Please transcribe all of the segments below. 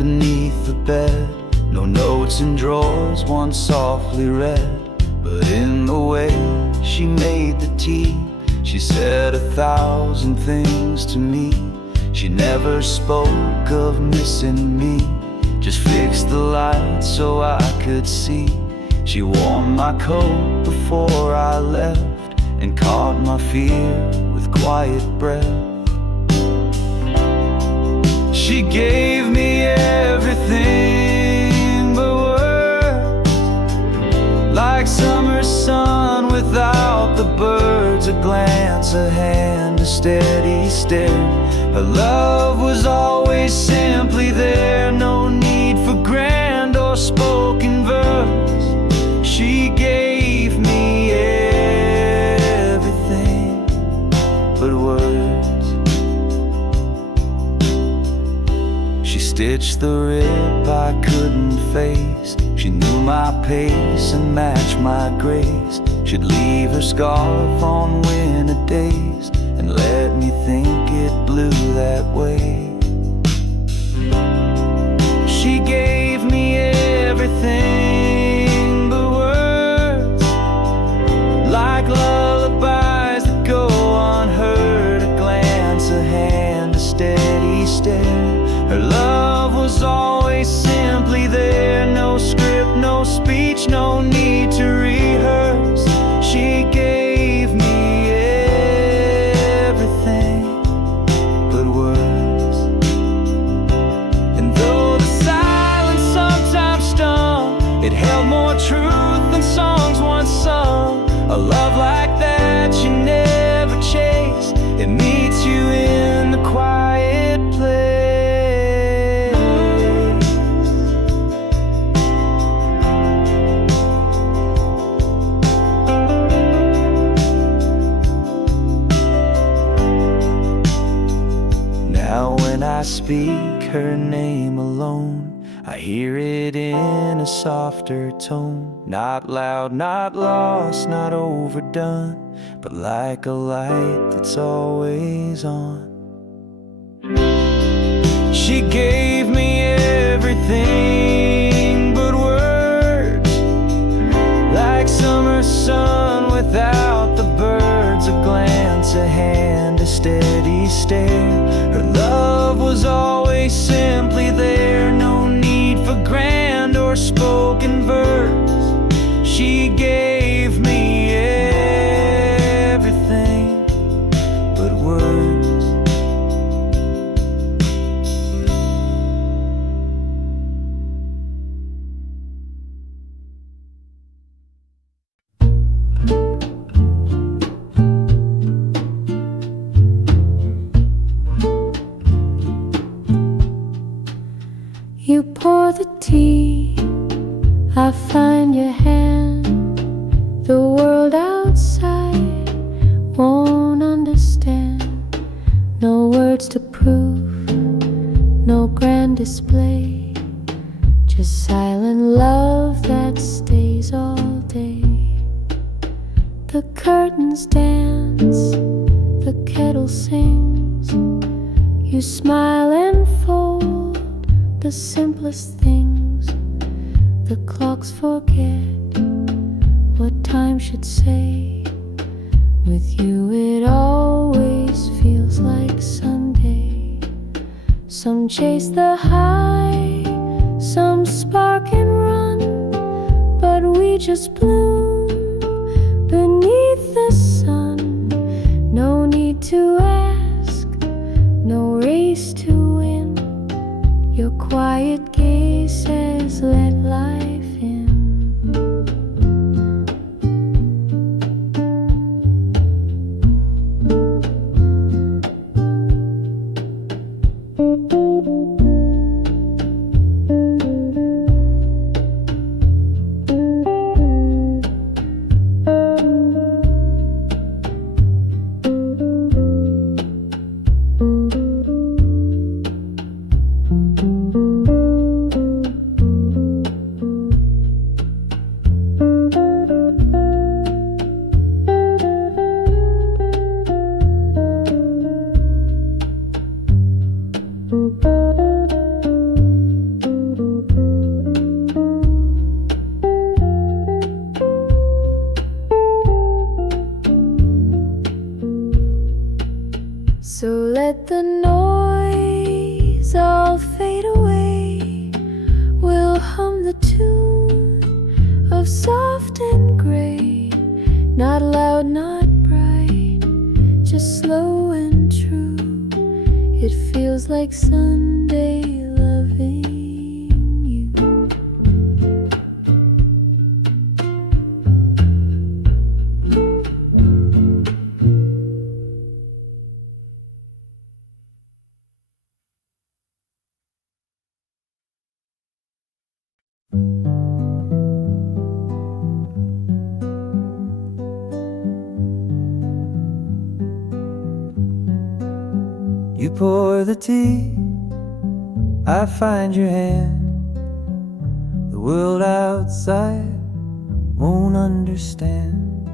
beneath the bed. No notes in drawers, one softly read. But in the way she made the tea, she said 1,000 things to me. She never spoke of missing me, just fixed the light so I could see. She warmed my coat before I left, and caught my fear with quiet breath. She gave me everything but words, like summer sun without the birds. A glance, a hand, a steady stare. Her love was always simply there, no need for grand or spoken verse. She gave me everything but words. She stitched the rib I couldn't face. She knew my pace and matched my grace. She'd leave her scarf on winter days and let me think it blew that way. She gave me everything but words, like lullabies that go unheard. A glance, a hand, a steady stare. Her love was always simply there, no script, no speech, no need to rehearse. She gave me everything but words. And though the silence sometimes stung, it held more truth than songs once sung. A love like that you never chase, it meets you in the quiet place. Now when I speak her name alone, I hear it in a softer tone. Not loud, not lost, not overdone, but like a light that's always on. She gave me everything but words, like summer sun without the birds. A glance, a hand, a steady stare. Her love was always simply there, no need for grand or spoken verse. She gave me everything but words. You pour the tea, I find your hand. The world outside won't understand. No words to prove, no grand display, just silent love that stays all day. The curtains dance, the kettle sings. You smile and fold the simplest things. The clocks forget what time should say. With you it always feels like Sunday. Some chase the high, some spark and run, but we just bloom beneath the sun. No need to ask, no race to win. Your quiet gaze says let life in. hum the tune of soft and gray, not loud, not bright, just slow and true. It feels like Sunday loving you. You pour the tea, I find your hand. The world outside won't understand.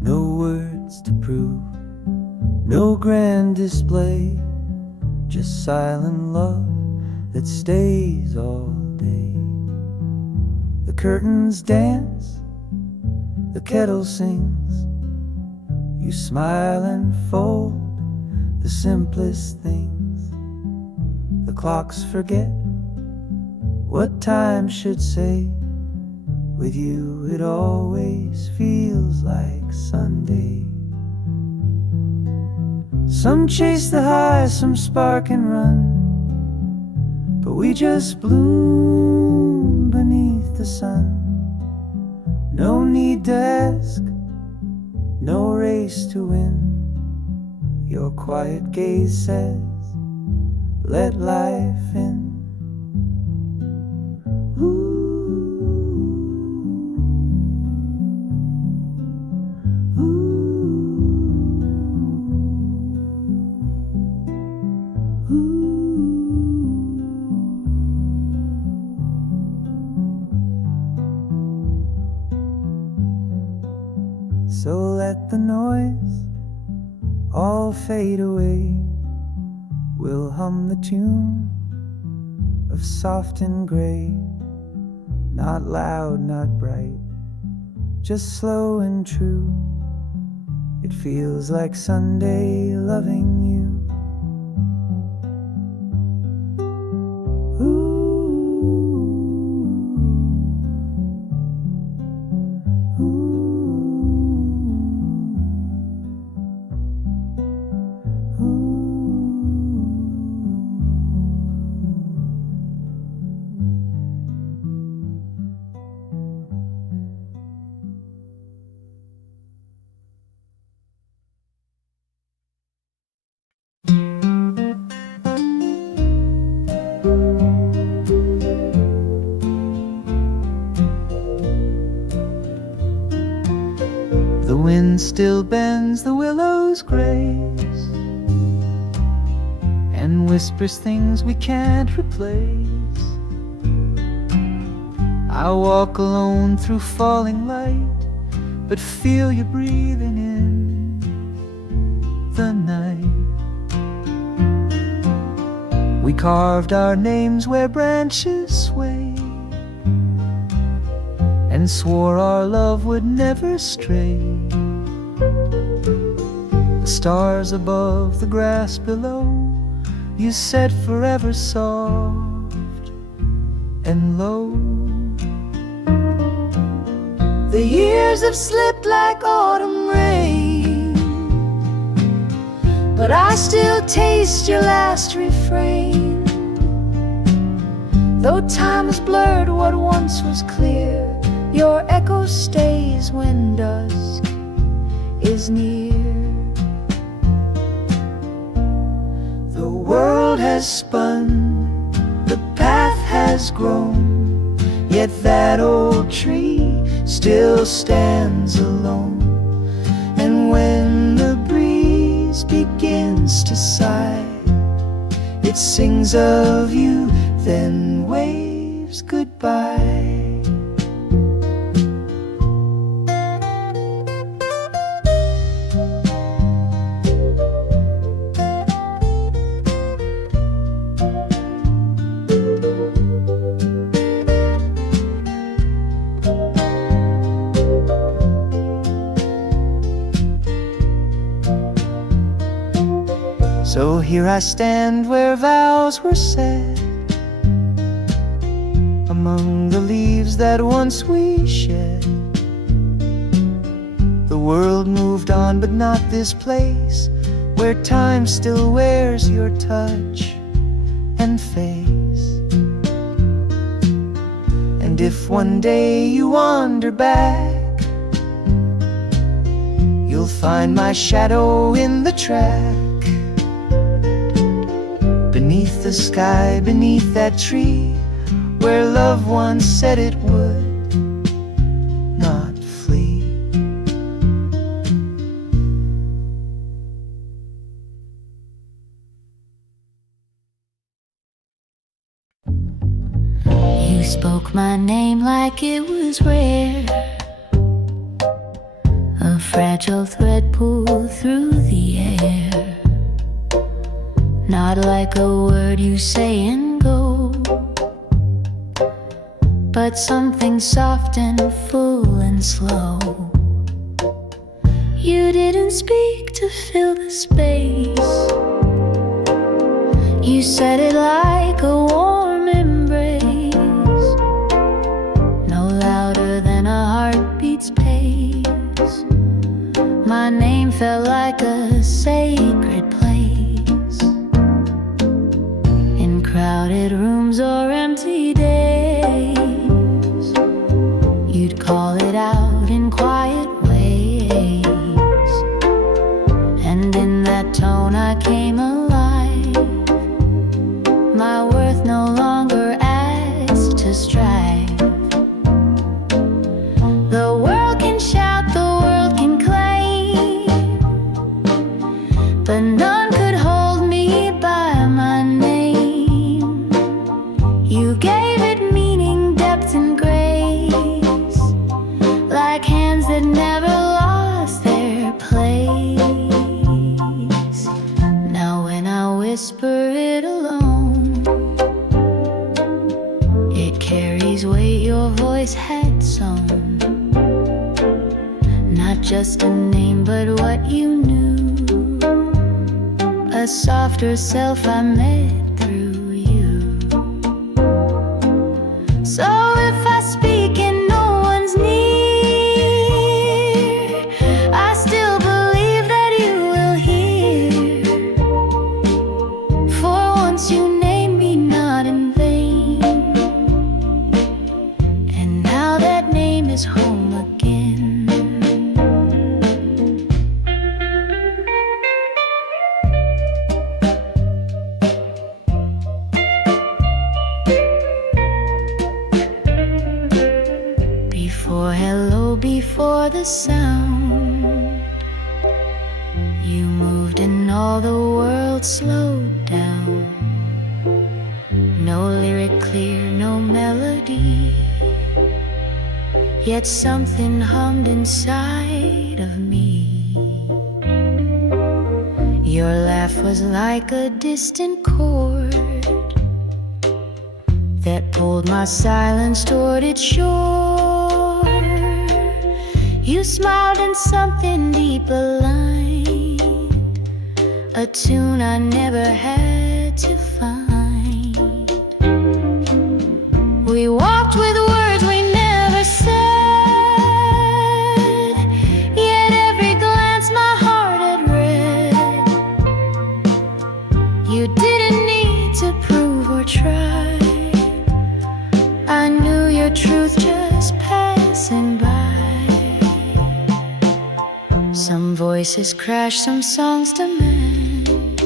No words to prove, no grand display, just silent love that stays all day. The curtains dance, the kettle sings. You smile and fold the simplest things. The clocks forget what time should say. With you it always feels like Sunday. Some chase the high, some spark and run, but we just bloom beneath the sun. No need to ask, no race to win. Your quiet gaze says, let life in. So let the noise all fade away. We'll hum the tune of soft and gray, not loud, not bright, just slow and true. It feels like Sunday loving you. The wind still bends the willow's grace and whispers things we can't replace. I walk alone through falling light, but feel you breathing in the night. We carved our names where branches sway and swore our love would never stray. The stars above, the grass below, you said forever soft and low. The years have slipped like autumn rain, but I still taste your last refrain. Though time has blurred what once was clear, your echo stays when dusk is near. The world has spun, the path has grown, yet that old tree still stands alone. And when the breeze begins to sigh, it sings of you, then waves goodbye. So here I stand where vows were said, a among the leaves that once we shed. The world moved on, but not this place, where time still wears your touch and face. And if one day you wander back, you'll find my shadow in the track. Beneath the sky, beneath that tree, where love once said it would not flee. You spoke my name like it was rare, a fragile thread pulled through the air. Not like a word you say and go, but something soft and full and slow. You didn't speak to fill the space, you said it like a warm embrace, no louder than a heartbeat's pace. My name felt like a sacred place, in crowded rooms or empty days. You'd call it out in quiet ways, and in that tone I came alive. My worth no longer asked to strive. The world can shout, the world can claim, but none could hold me by my name. You gave it meaning, depth and grace, like hands that never lost their place. Now when I whisper it alone, it carries weight your voice had sown. Not just a name, but what you knew, a softer self I met through you. So if I speak and no one's near, I still believe that you will hear. For once you named me not in vain, and now that name is home again. Before hello, before the sound, you moved and all the world slowed down. No lyric clear, no melody, yet something hummed inside of me. Your laugh was like a distant chord that pulled my silence toward its shore. You smiled and something deep aligned, a tune I never had to find. We walked with words we never said, yet every glance my heart had read. You didn't need to prove or try, I knew your truth just passing by. Some voices crash, some songs demand,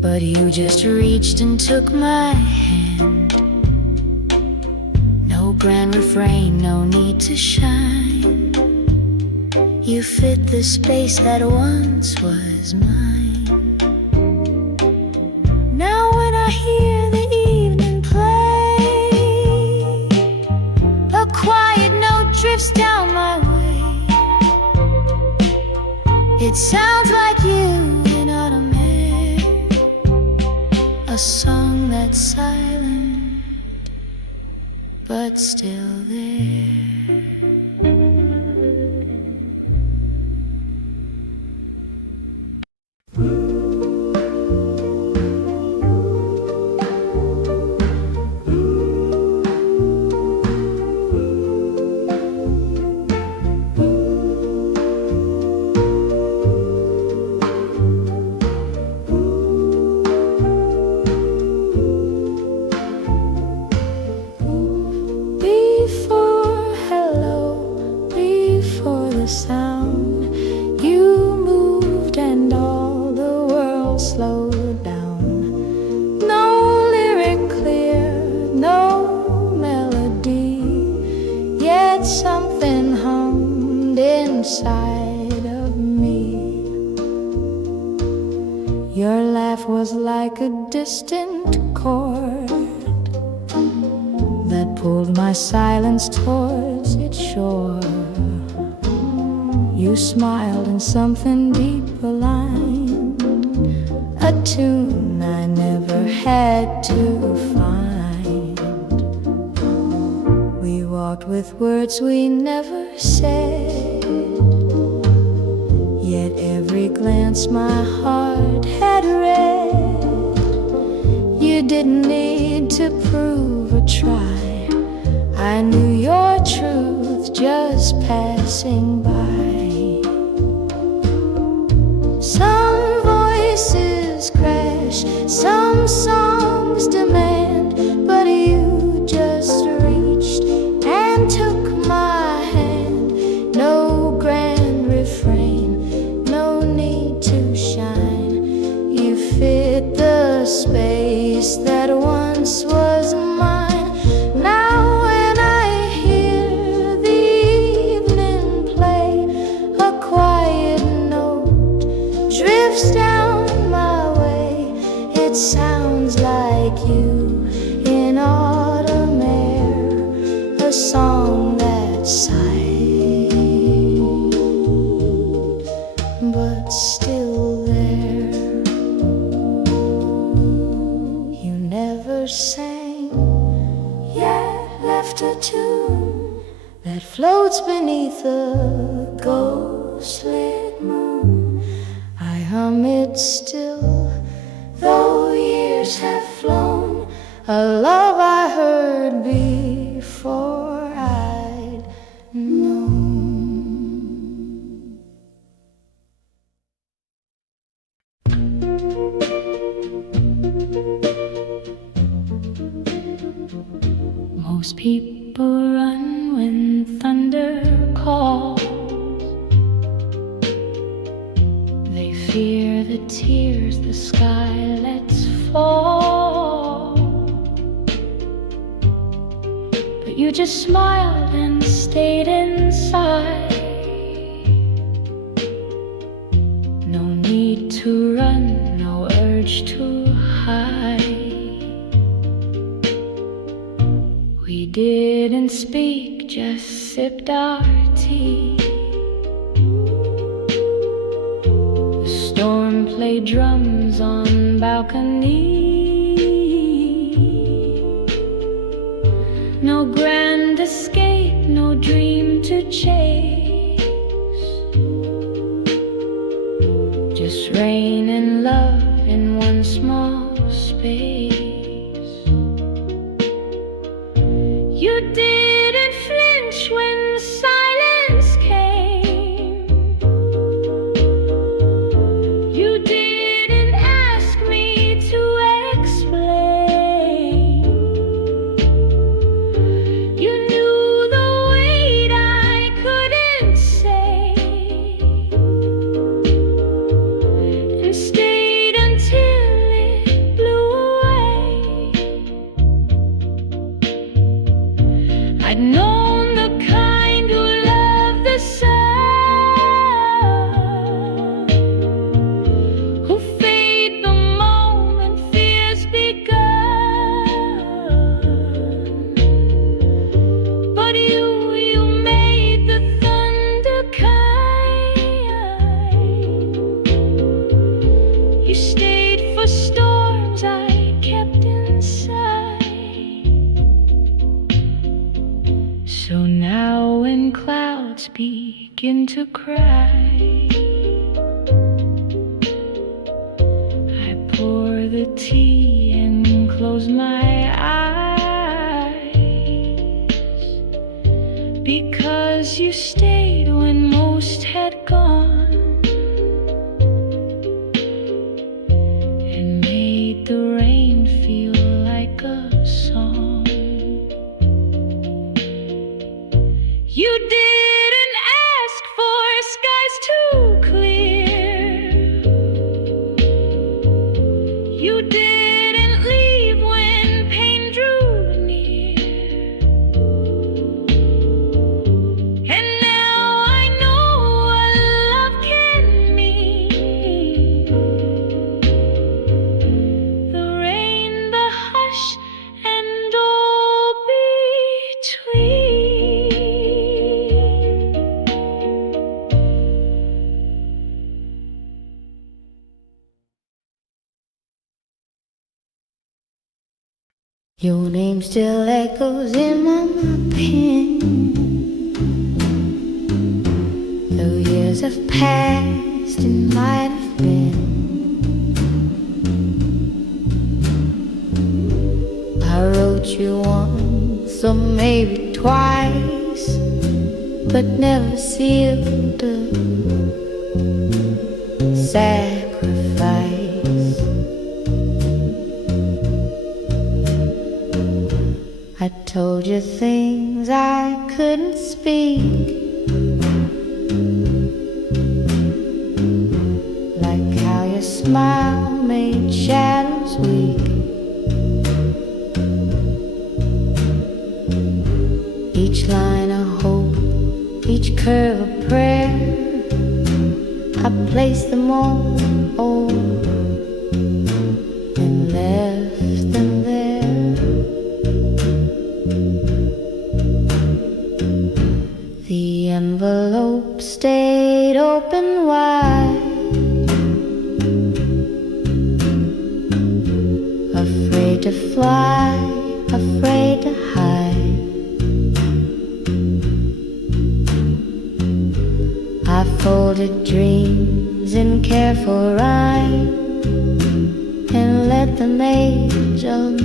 but you just reached and took my hand. No grand refrain, no need to shine, you fit the space that once was mine. Now when I hear the evening play, a quiet note drifts down my way. It sounds like you in autumn air, a song that's silent but still there. inside of me. Your laugh was like a distant chord that pulled my silence towards its shore. You smiled and something deep aligned, a tune I never had to find. We walked with words we never said, yet every glance my heart had read. You didn't need to prove or try, I knew your truth just passing by. Some voices crash, some songs demand, but you just reached and took my hand. No grand refrain, no need to shine. You fit the space that once was mine. Now when I hear the evening play, a quiet note drifts down my way. It sounds like you in autumn air, a song that sighed, but still there. You never sang, yet left a tune that floats beneath a ghost-lit moon. I hum it still, though years have flown, a love I heard before I'd known. Most people run when thunder calls. They fear the tears the sky lets fall. But you just smiled and stayed inside. No need to run, no urge to hide. We didn't speak, just sipped our tea. The storm played drums on balcony. No grand escape, no dream to chase, just rain and love in one small space. You didn't flinch when silence came. You didn't ask me to explain. You knew the weight I couldn't say, and stayed until it blew away. I'd known the kind who love the sun, who fade the moment fears begun. But you made the thunder kind. You stayed for storms I kept inside. So now when clouds begin to cry, I pour the tea and close my eyes, because you stayed when most had gone, and made the rain feel like a song. You didn't ask for skies too clear. You didn't leave when pain drew near. And now I know Your name still echoes in my pen. Though years have passed, it might have been. I wrote you once or maybe twice, but never sealed a sacrifice. I told you things I couldn't speak, like how your smile made shadows weak. Each line a hope, each curve a prayer. I placed them all and left them there. The envelope stayed open wide, afraid to fly, afraid to hide. I folded dreams in careful rhyme and let them age along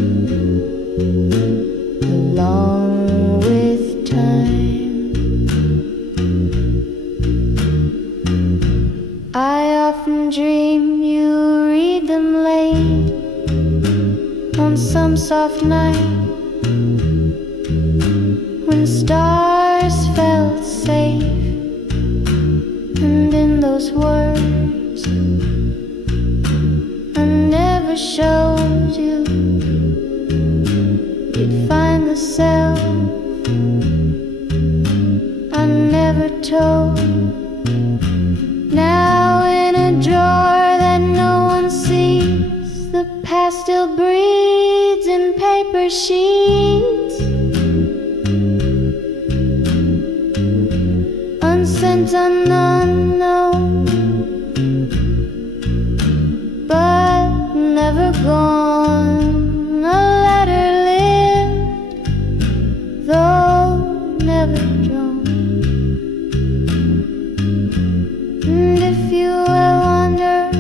with time. I often dream you read them late on some soft night when stars felt safe. And in those words I never showed you, you'd find the self I never told. Now in a drawer that no one sees, the past still breathes in paper sheets. Unsent, unknown, but never gone. A letter lived, though never drawn. And if you wondered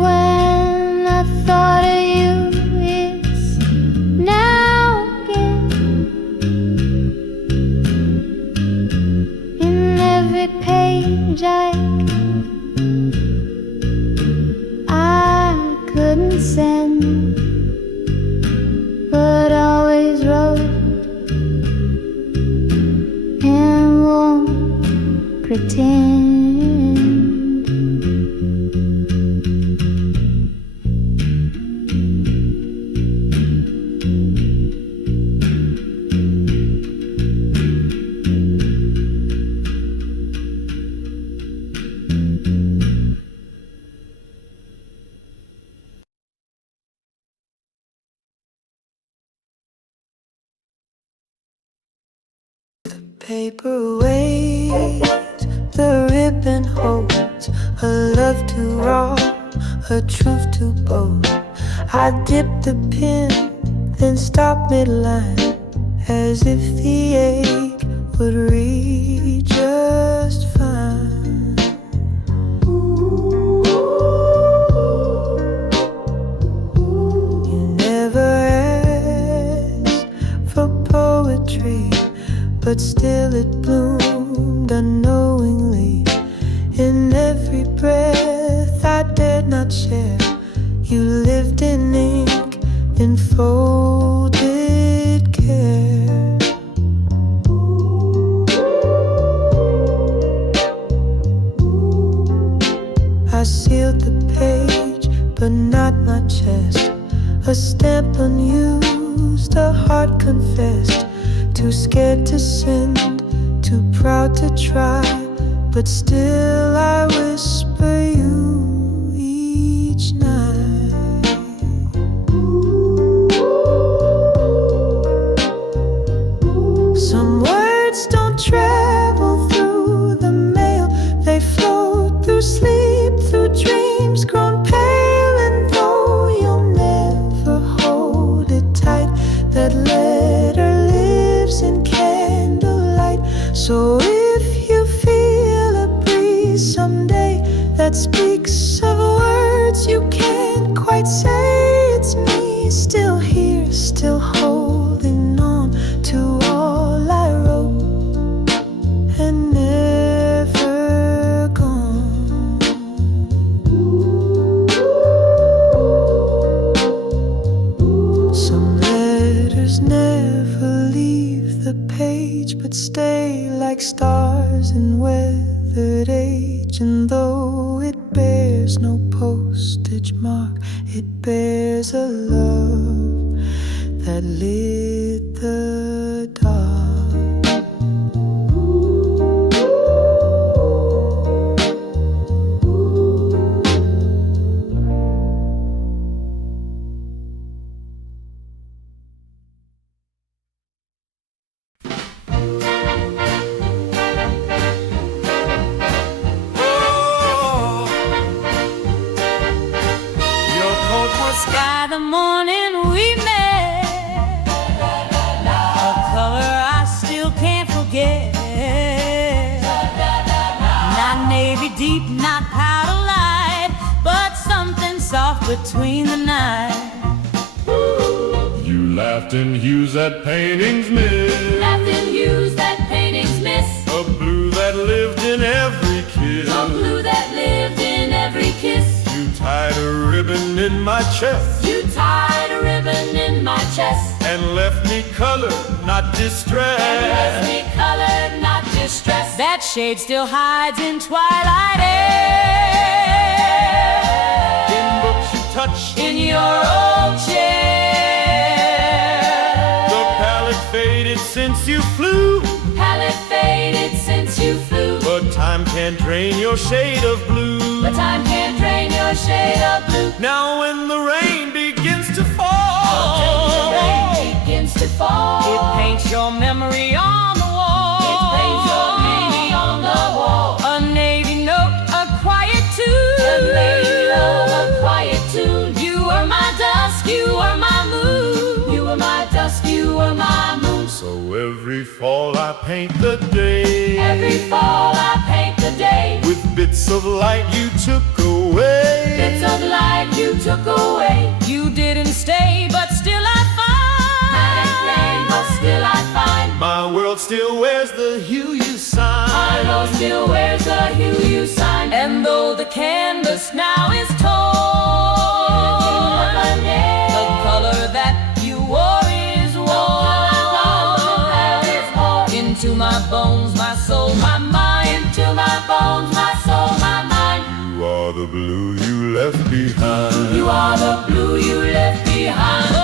when I thought of you, it's now again. In every page I couldn't send, but always wrote and won't pretend. Paper waves, the ribbon holds a love too raw, a truth too bold. I dip the pen, then stop midline, as if the ache would read just fine. You never asked for poetry, but still it bloomed unknowingly. In every breath I dared not share, you lived in ink, in folded care. I sealed the page, but not my chest. A stamp unused, a heart confessed. Too scared to send, too proud to try, but still I whisper you each night. Some words don't travel through the mail, they float through sleep, through dreams grown pale. lies in weathered age, and though it bears no postage mark, it bears a love that lit the dark. Sky the morning we met, a color I still can't forget. Not navy deep, not powder light, but something soft between the night. You laughed in hues that paintings miss, Laughed in hues that paintings miss, a blue that lived in every kiss. a blue that lived in every kiss. You tied a ribbon in my chest You tied a ribbon in my chest, and left me colored, not left distressed. me colored, not distressed. That shade still hides in twilight air, In books you touched, in your old chair. the palette faded since you flew, Palette faded since you flew, but time can't drain your shade of blue. but time can't drain your shade of blue. Now when the rain begins to fall, The rain begins to fall. It paints your memory on the wall. It paints your memory on the wall. A navy note, a quiet tune. A lady love, a quiet tune. You were my dusk, you were my moon. You were my dusk, you were my moon. so every fall I paint the day. Every fall I paint the day With bits of light you took away. bits of light you took away. You didn't stay, but still I I didn't play, but find. still I find My world still wears the hue you sign. my rose still wears the hue you signed. And though the canvas now is torn, the color that you wore is worn into my bones, my soul, my mind. To my bones, my soul, my mind. You are the blue you left behind. You are the blue you left behind.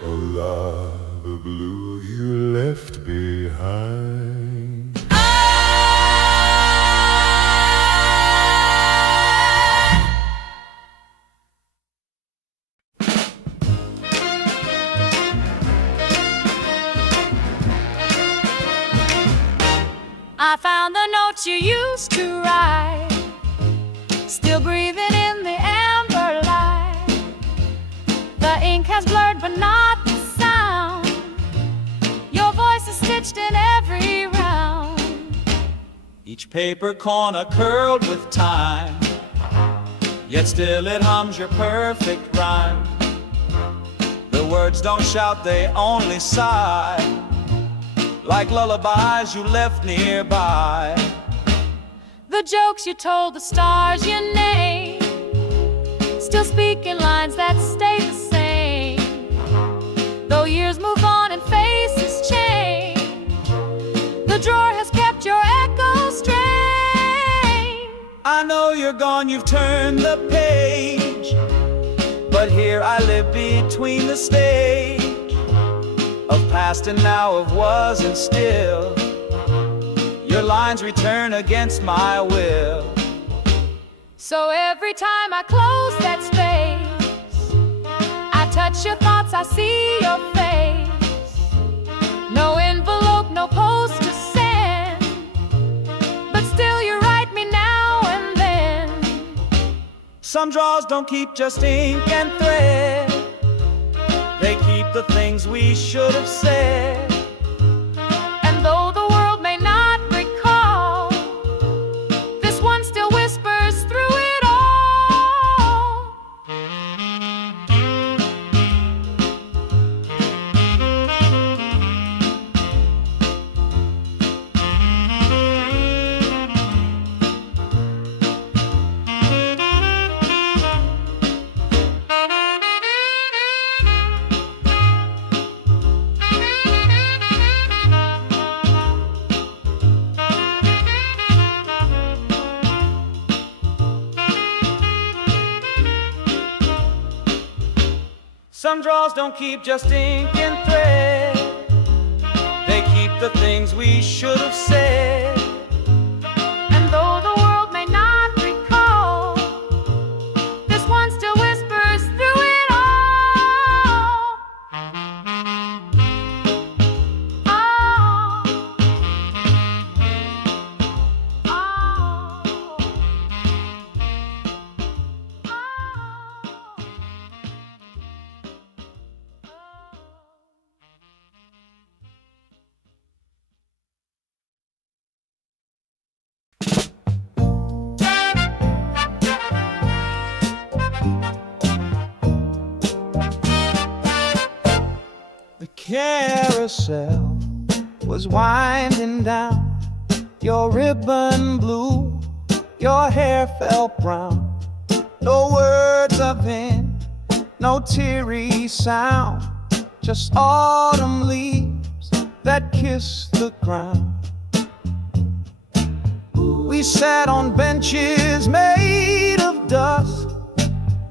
Hola, the blue you left behind. I found the notes you used to write, still breathing in the amber light. The ink has blurred but not the sound. Your voice is stitched in every round. Each paper corner curled with time, yet still it hums your perfect rhyme. The words don't shout, they only sigh, like lullabies you left nearby. The jokes you told the stars you named, still speaking lines that stay the same. Though years move on and faces change, the drawer has kept your echo strange. I know you're gone, you've turned the page, but here I live between the stage of past and now, of was and still. Your lines return against my will. So every time I close that space, I touch your thoughts, I see your face. No envelope, no post to send, but still you write me now and then. Some draws don't keep just ink and thread, they keep the things we should have said. And though the world may not recall, this one still whispers through it all. Some drawers don't keep just ink and thread. They keep the things we should have said. And though the world may not recall, this one still whispers through it all. The carousel was winding down. Your ribbon blew, your hair felt brown. No words of end, no teary sound, just autumn leaves that kiss the ground. We sat on benches made of dust,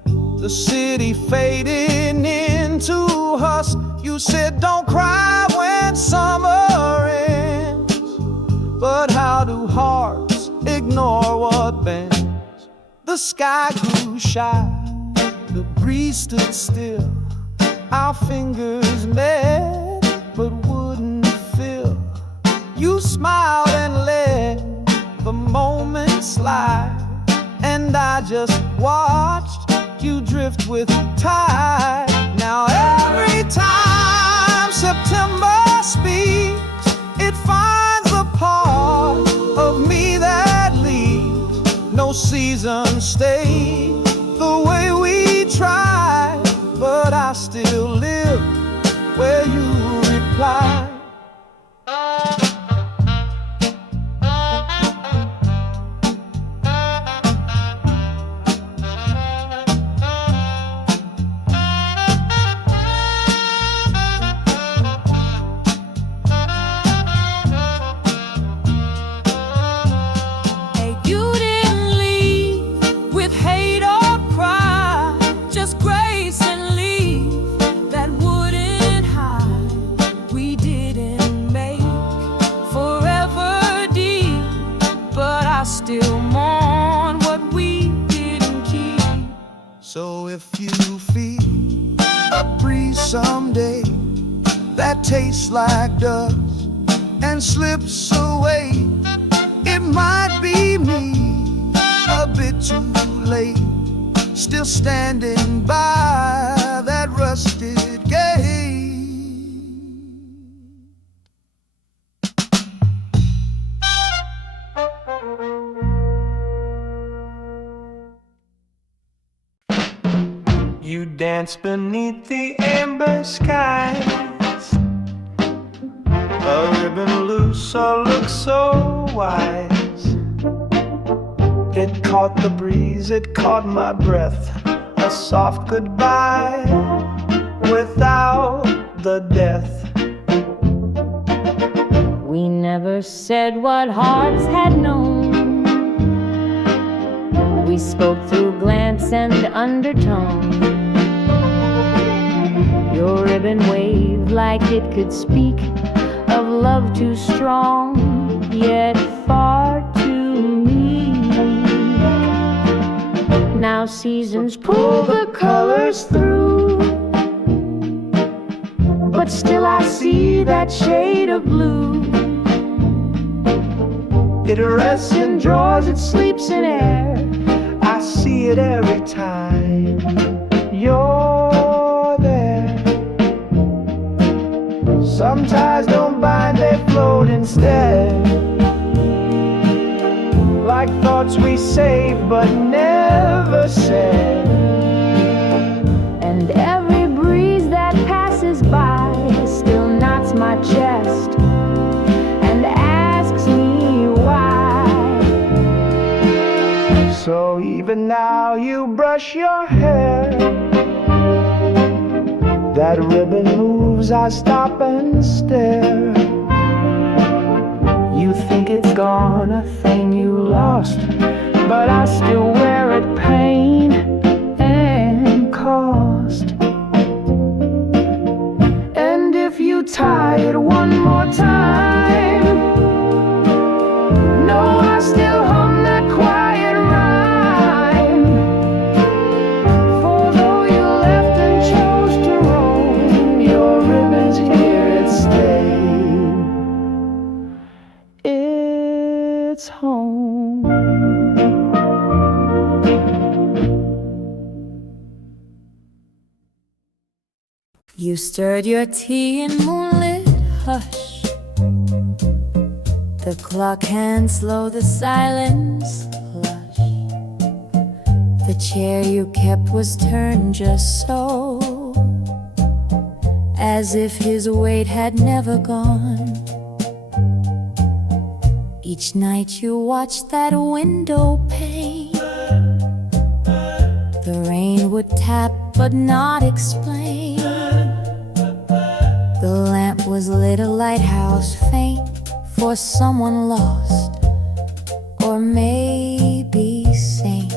the city fading into husk. You said don't cry when summer ends, but how do hearts ignore what bends? The sky grew shy, the breeze stood still. Our fingers met, but wouldn't fill. You smiled and let the moment slide, and I just watched you drift with tide. Now every time September speaks, it finds the part of me that leaves. No season stays the way we tried, but I still live where you reply. So if you feel a breeze someday that tastes like dust and slips away, it might be me, a bit too late, still standing by that rusted gate. You dance beneath the amber skies, a ribbon loose, a look so wise. It caught the breeze, it caught my breath, a soft goodbye without the death. We never said what hearts had known. We spoke through glance and undertone. Your ribbon waved like it could speak of love too strong, yet far too meek. Now seasons pull the colors through, but still I see that shade of blue. It rests and draws, it sleeps in air. I see it every time you're there. Some ties don't bind, they float instead, like thoughts we saved but never said. And every breeze that passes by still knots my chest and asks me why. So even now you brush your hair, that ribbon moves, I stop and stare. You think it's gone, a thing you lost, but I still wear it, pain and cost. You stirred your tea in moonlit hush. The clock hands slow, the silence lush. The chair you kept was turned just so, as if his weight had never gone. Each night you watched that window pane. The rain would tap but not explain. The lamp was lit, a lighthouse faint, for someone lost, or maybe saint.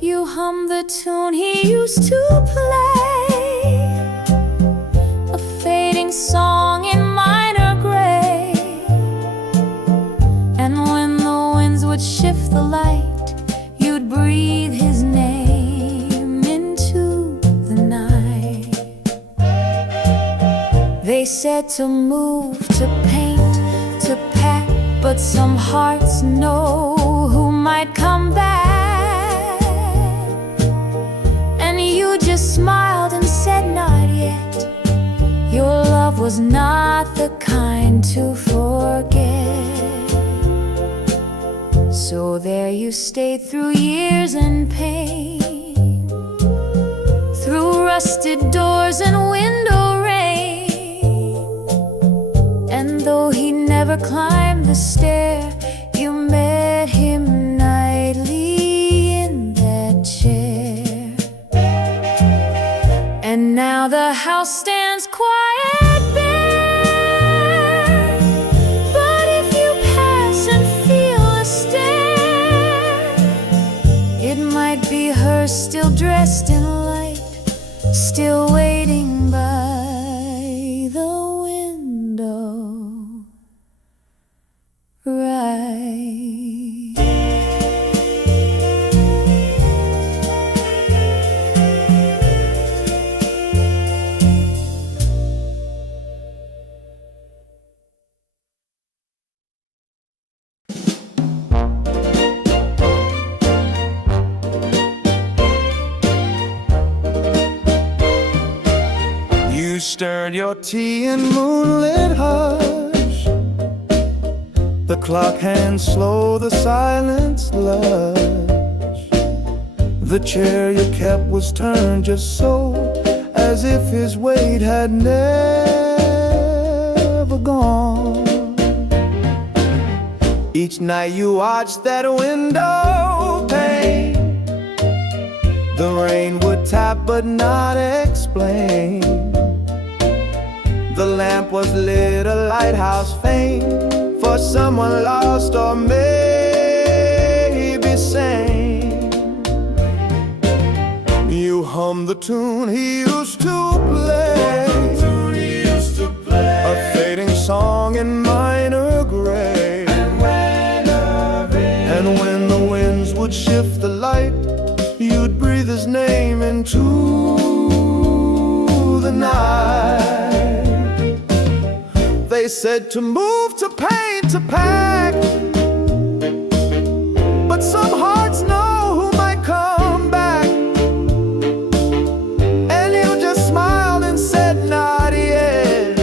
You hummed the tune he used to play, a fading song in minor gray. And when the winds would shift the light, you'd breathe his name into the night. They said to move, to paint, to pack, but some hearts know who might come back. And you just smiled and said not yet. Your love was not the kind to forget. So there you stayed through years and pain, through rusted doors and window rain. And though he never climbed the stair, you met him nightly in that chair. And now the house stands quiet bare, but if you pass and feel a stare, it might be her still dressed in light, still waiting by the window, right. You stirred your tea in moonlit hush. The clock hands slow, the silence lush. The chair you kept was turned just so, as if his weight had never gone. Each night you watched that window pane. The rain would tap but not explain. The lamp was lit, a lighthouse faint, for someone lost or maybe sane. You hummed the tune he used to play, a fading song in minor gray. And when the winds would shift the light, you'd breathe his name into the night. They said to move, to paint, to pack, but some hearts know who might come back. And you just smiled and said not yet.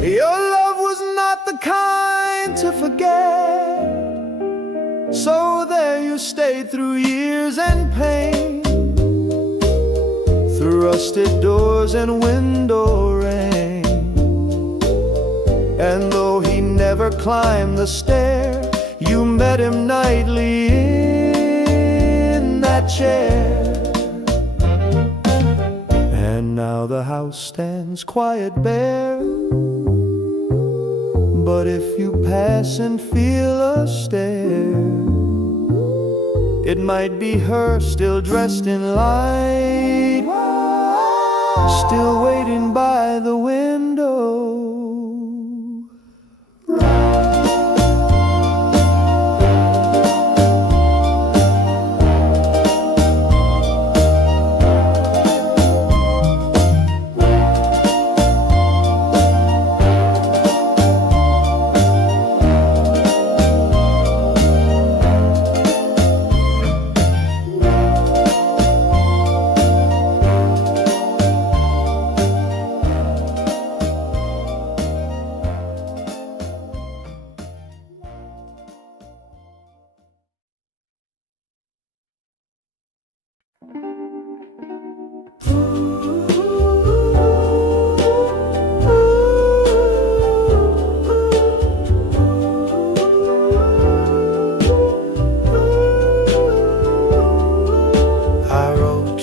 Your love was not the kind to forget. So there you stayed through years and pain, through rusted doors and window rain. And though he never climbed the stair, you met him nightly in that chair. And now the house stands quiet bare, but if you pass and feel a stare, it might be her still dressed in light, still waiting by the window.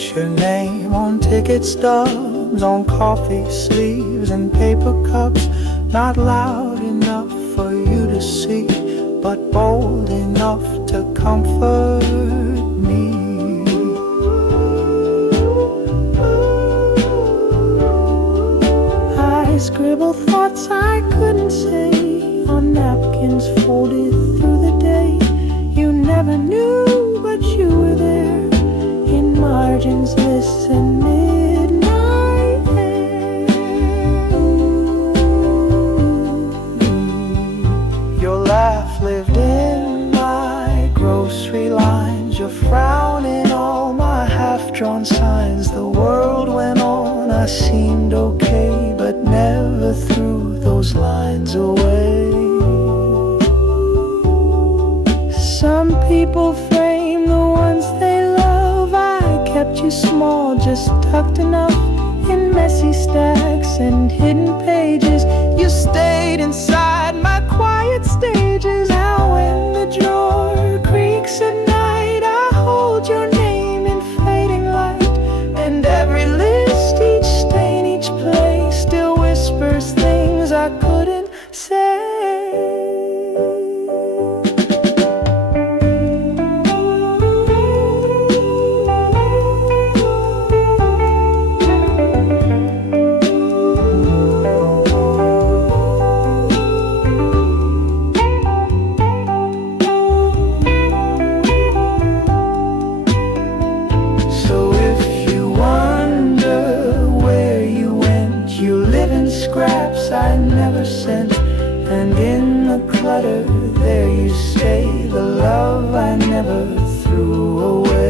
Wrote your name on ticket stubs, on coffee sleeves and paper cups. Not loud enough for you to see, but bold enough to comfort me. I scribbled thoughts I couldn't say on napkins folded through the day. You never knew, but you were there in margins, lists, and midnight air. Your laugh lived in my grocery lines, your frown in all my half-drawn signs. The world went on, I seemed okay, but never threw those lines away. Some people frame the ones they love. I kept you small, just tucked enough in messy stacks and hidden pages. You stayed inside my quiet stages. Now when the drawer creaks at night, I hold your name in fading light. And every list, each stain, each place still whispers things I couldn't say. Scraps I never sent, and in the clutter there you stay, the love I never threw away.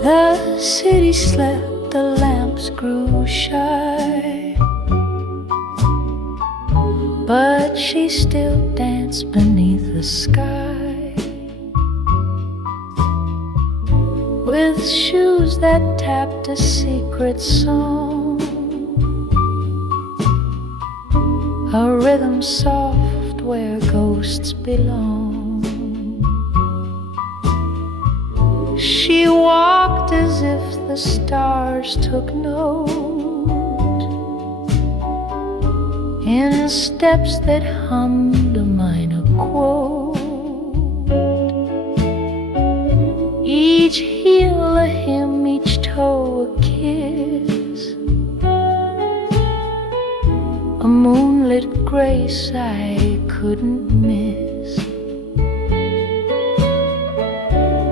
The city slept, the lamps grew shy, but she still danced beneath the sky, with shoes that tapped a secret song, a rhythm soft where ghosts belong. She walked as if the stars took note, in steps that hummed a minor quote, each heel a hymn, each toe a kiss, a moonlit grace I couldn't miss.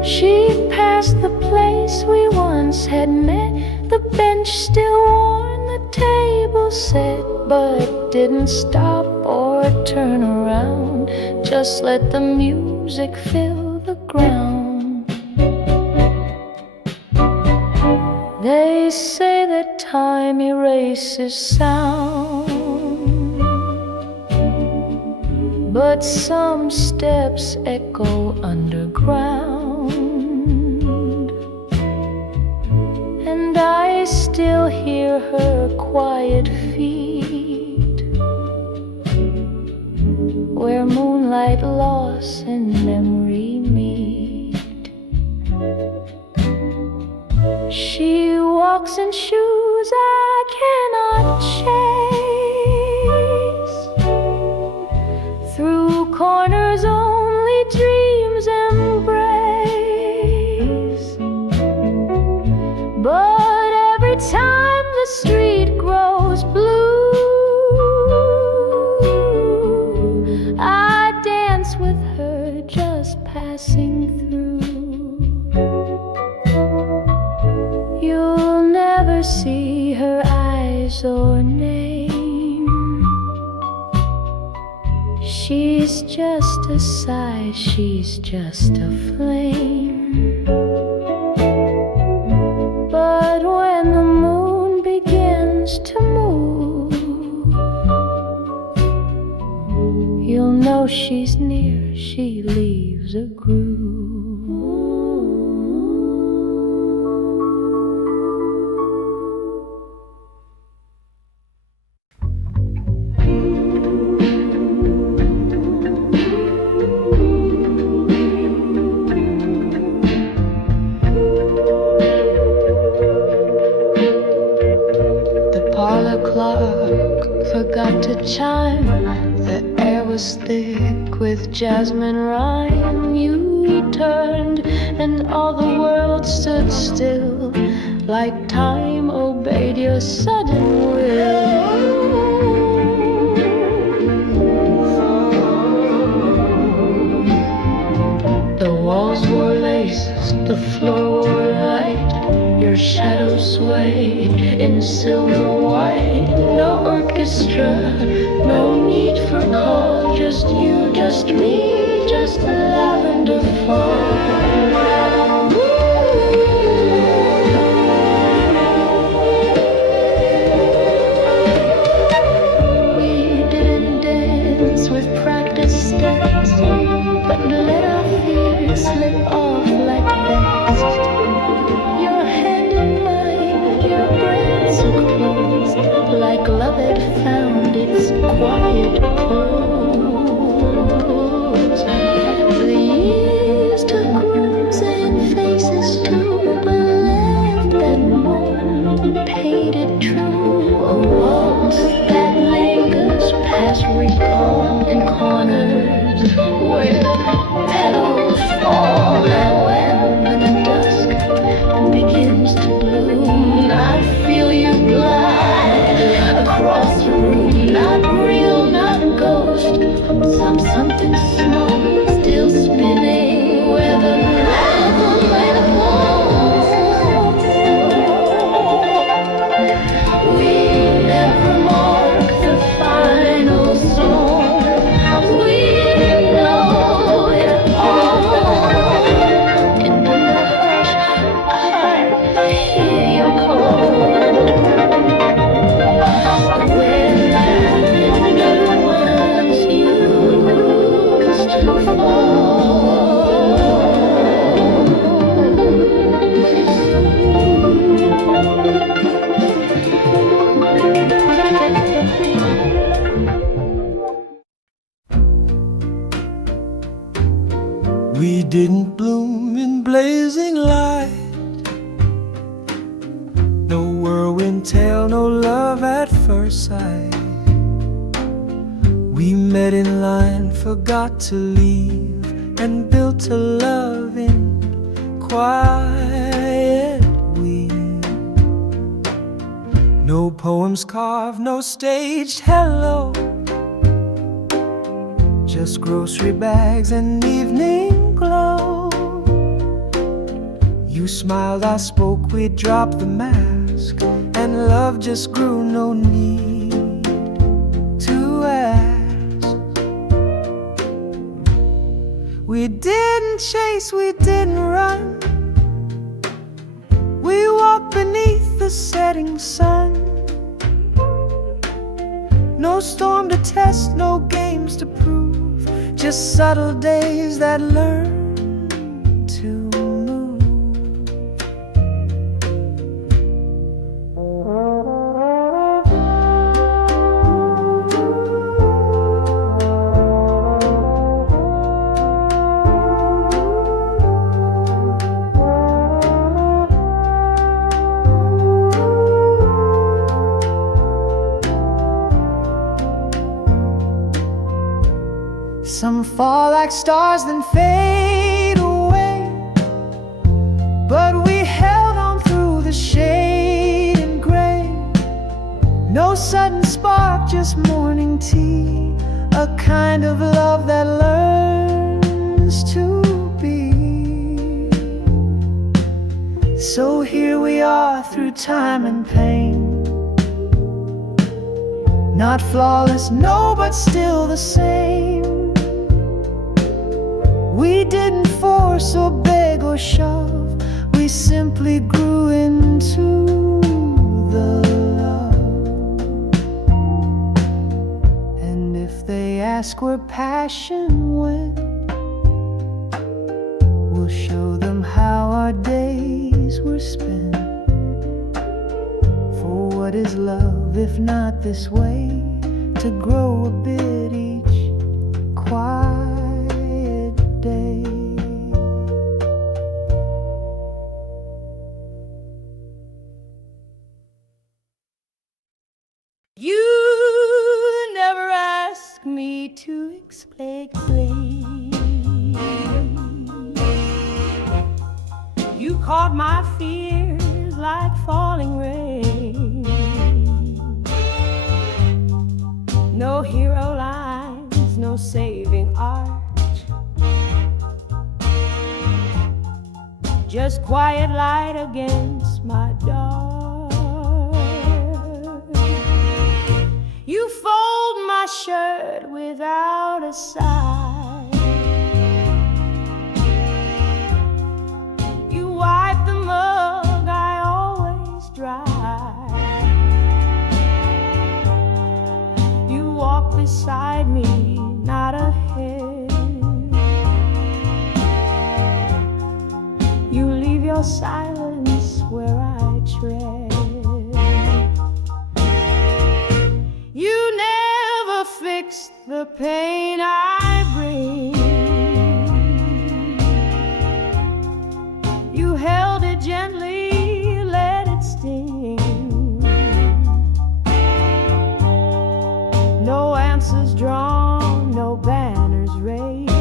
She passed the place we once had met, the bench still worn, the table set, but didn't stop or turn around, just let the music fill the ground. They say that time erases sound, but some steps echo underground, and I still hear her quiet feet, where moonlight, loss, and memory meet. She walks in shoes I cannot chase, through corners only dreams embrace. But every time the street grows blue, I dance with her just passing through. see her eyes or name. She's just a sight, she's just a flame. But when the moon begins to move, you'll know she's near, she leaves a groove. Forgot to chime. The air was thick with jasmine rhyme. You returned and all the world stood still, like time obeyed your sudden will. The walls wore laces, the floor wore light. Your shadow swayed in silver white. No orchestra, no need for call. Just you, just me, just the lavender fall. We didn't dance with practice steps, but let our fears slip off like best. Your hand in mine, your breath so close, like love had found its quiet pose. The years took rooms and faces too, but left that moment painted true. A waltz that lingers past recall in corners where the petals fall. And when the dusk begins to bloom, I feel you glide across the room. Not real, not ghost, something small, still spinning where the lava might have gone. We never mark the final song. We know it all. In the hush, I hear your call. When no one's used to We didn't bloom in blazing light, no whirlwind tale, no love at first sight. We met in line, forgot to leave, and built a love in quiet we. No poems carved, no staged hello, just grocery bags and evening glow. You smiled, I spoke, we dropped the mask, and love just grew, no need to ask. We didn't chase, we didn't run, we walked beneath the setting sun. No storm to test, no games to prove, just subtle days that learn to move. Some fall like stars, then fade away, but we held on through the shade and gray. No sudden spark, just morning tea, a kind of love that learns to be. So here we are through time and pain. Not flawless, no, but still the same. We didn't force or beg or shove, we simply grew into the love. And if they ask where passion went, we'll show them how our days were spent. For what is love if not this way, to grow a bit each quiet day? You never ask me to explain. You caught my fears like falling rain. No hero lines, no saving art, just quiet light against my dark. You fold my shirt without a sigh. You wipe the mug I always dry. You walk beside me, not ahead. You leave your silence where I tread. You never fix the pain I bring. You held it gently, let it sting. No answers drawn, no banners raised,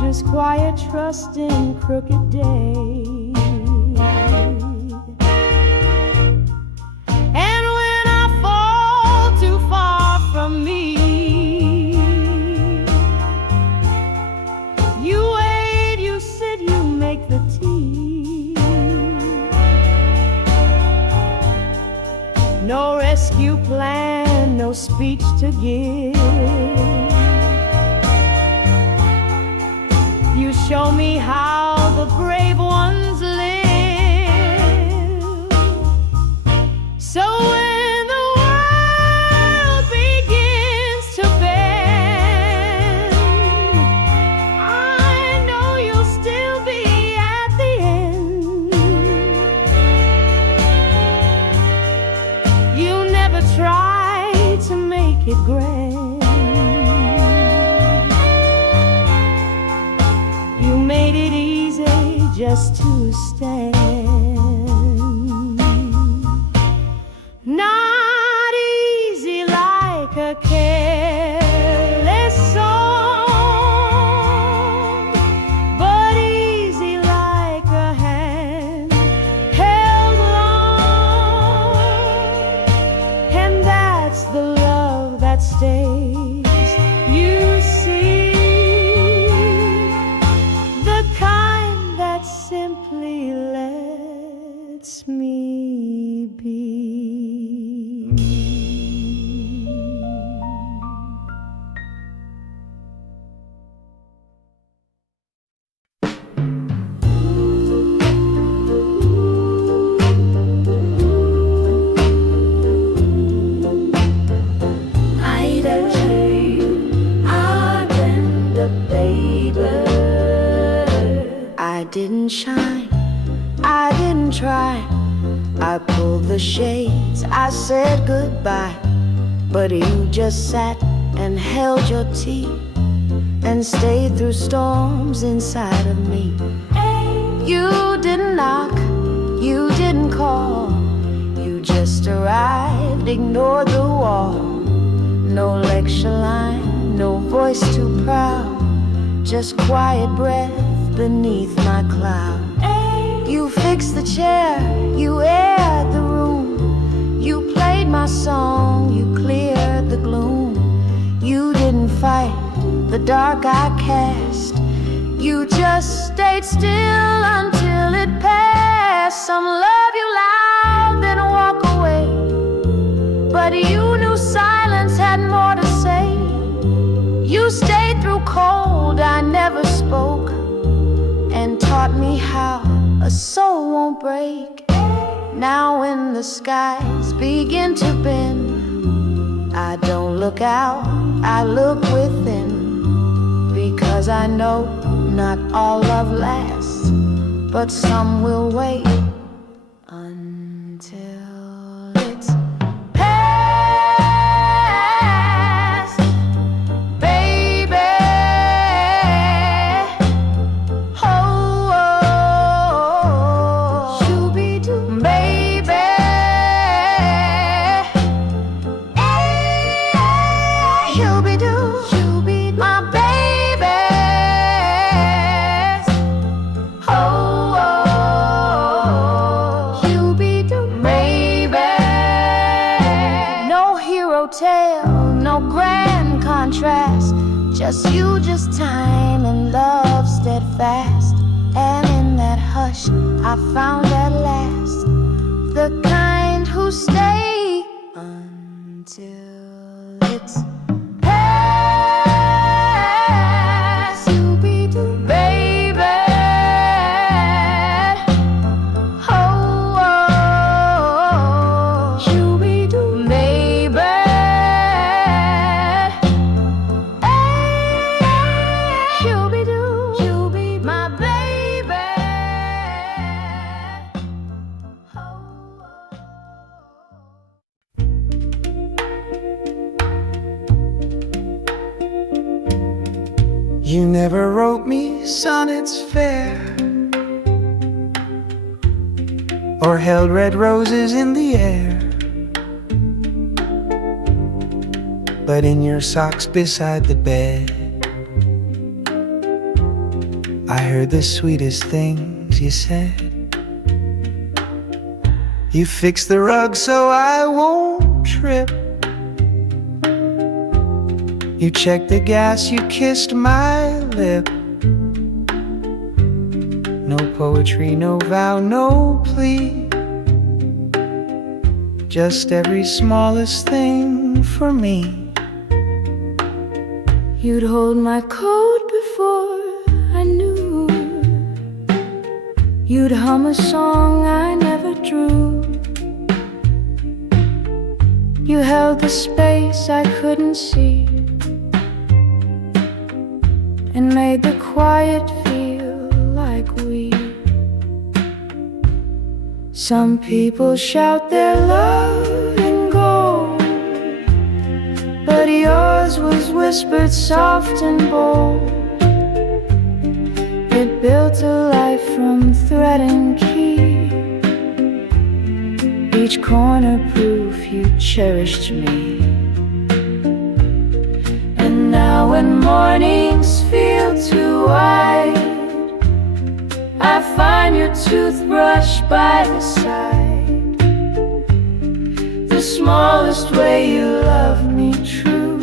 just quiet trust in crooked days. And when I fall too far from me, you wait, you sit, you make the tea. No rescue plan, no speech to give. You show me how the brave ones live. So when the world begins to bend, I know you'll still be at the end. You never try to make it grand. You made it easy just to stand. Not easy like a careless song, but easy like a hand held long. And that's the love that stays, you see, the kind that simply lets me be. I'd have been the baby. I didn't shine, I didn't try. I pulled the shades, I said goodbye. But you just sat and held your tea and stayed through storms inside of me. You didn't knock, you didn't call, you just arrived, ignored the wall. No lecture line, no voice too proud, just quiet breath beneath my cloud. You fixed the chair, you aired the room, you played my song, you cleared the gloom. You didn't fight the dark I cast, You just stayed still until it passed. Some love you loud, then walk away. But you knew silence had more to say. You stayed through cold, I never spoke, and taught me how a soul won't break. Now when the skies begin to bend, I don't look out, I look within. Because I know not all love lasts, but some will wait until it's past, baby. Oh, shoo-be-doo, baby. Shoo-be-doo, shoo-be, my baby. Oh, shoo-be-doo, baby. No hero tale, no grand contrast, just you, just time and love steadfast. And in that hush I found at last the kind who stay until it's past. Shoo-be-doo, baby. Oh, shoo-be-doo, baby. Shoo-be-doo, shoo-be, my baby. You never wrote me sonnets fair, or held red roses in the air. But in your socks beside the bed, I heard the sweetest things you said. You fixed the rug so I won't trip. You checked the gas, you kissed my lip. No poetry, no vow, no plea, just every smallest thing for me. You'd hold my coat before I knew. You'd hum a song I never drew. You held the space I couldn't see, and made the quiet feel like we. Some people shout their love in gold, but yours was whispered soft and bold. It built a life from thread and key, each corner proof you cherished me. And now when mornings feel too wide, I find your toothbrush by the side. The smallest way you loved me true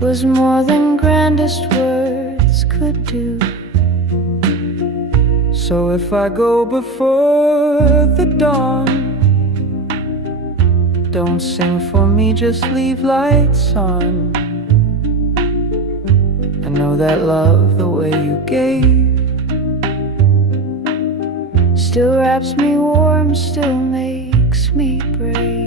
was more than grandest words could do. So if I go before the dawn, don't sing for me, just leave lights on. I know that love the way you gave Still wraps me warm, still makes me brave.